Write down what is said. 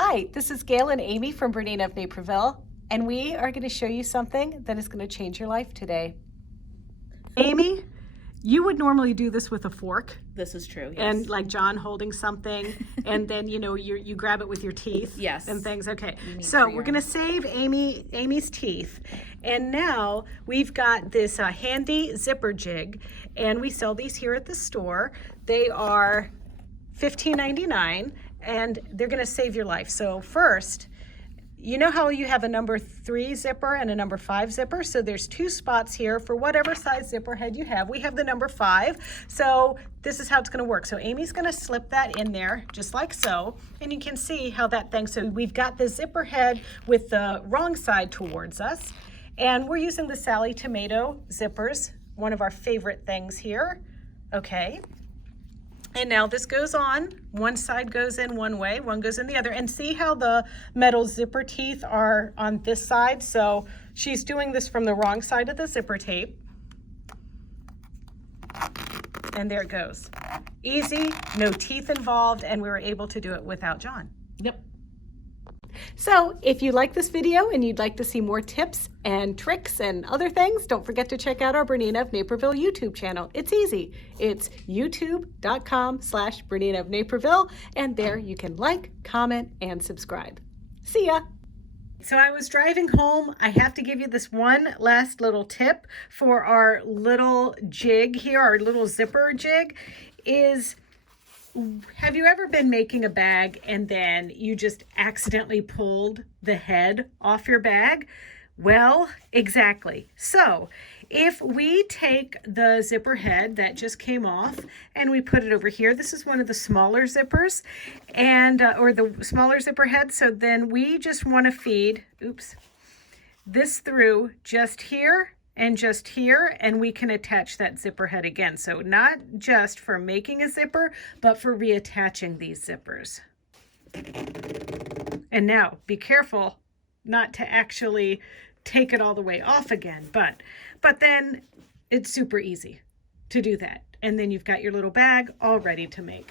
Hi, this is Gail and Amy from Bernina of Naperville, and we are going to show you something that is going to change your life today. Amy, you would normally do this with a fork. This is true, yes. And like John holding something, and then you grab it with your teeth. Yes. And things. Okay. So we're going to save Amy's teeth, and now we've got this handy zipper jig, and we sell these here at the store. They are $15.99, and they're going to save your life. So first, you know how you have a number 3 zipper and a number 5 zipper? So there's 2 spots here for whatever size zipper head you have. We have the number 5. So this is how it's going to work. So Amy's going to slip that in there just like so. And you can see how that thing, so we've got the zipper head with the wrong side towards us. And we're using the Sallie Tomato zippers, one of our favorite things here. Okay. And now this goes on. One side goes in one way, one goes in the other. And see how the metal zipper teeth are on this side? So she's doing this from the wrong side of the zipper tape. And there it goes. Easy, no teeth involved, and we were able to do it without John. Yep. So if you like this video and you'd like to see more tips and tricks and other things, don't forget to check out our Bernina of Naperville YouTube channel. It's easy. It's youtube.com/Bernina of Naperville, and there you can like, comment, and subscribe. See ya. So I was driving home. I have to give you this one last little tip for our little jig here, our little zipper jig is, have you ever been making a bag and then you just accidentally pulled the head off your bag? Well, exactly. So if we take the zipper head that just came off and we put it over here, this is one of the smaller zippers, and or the smaller zipper head. So then we just want to feed, this through just here and just here, and we can attach that zipper head again. So not just for making a zipper, but for reattaching these zippers. And now be careful not to actually take it all the way off again, but then it's super easy to do that. And then you've got your little bag all ready to make.